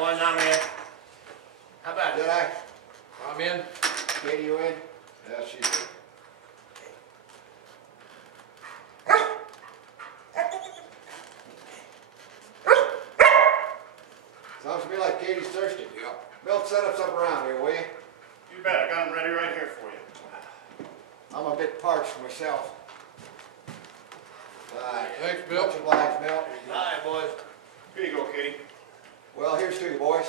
boys, I'm in. How about it? Did I? I'm in. Katie, you in? Yeah, she's in. Sounds to me like Katie's thirsty. Yeah. Milt, set up something around here, will you? You bet, I got them ready right here for you. I'm a bit parched myself. Thanks, Bill. Much obliged, Milt. Hi, boys. Here you go, Katie. Well, here's to you, boys.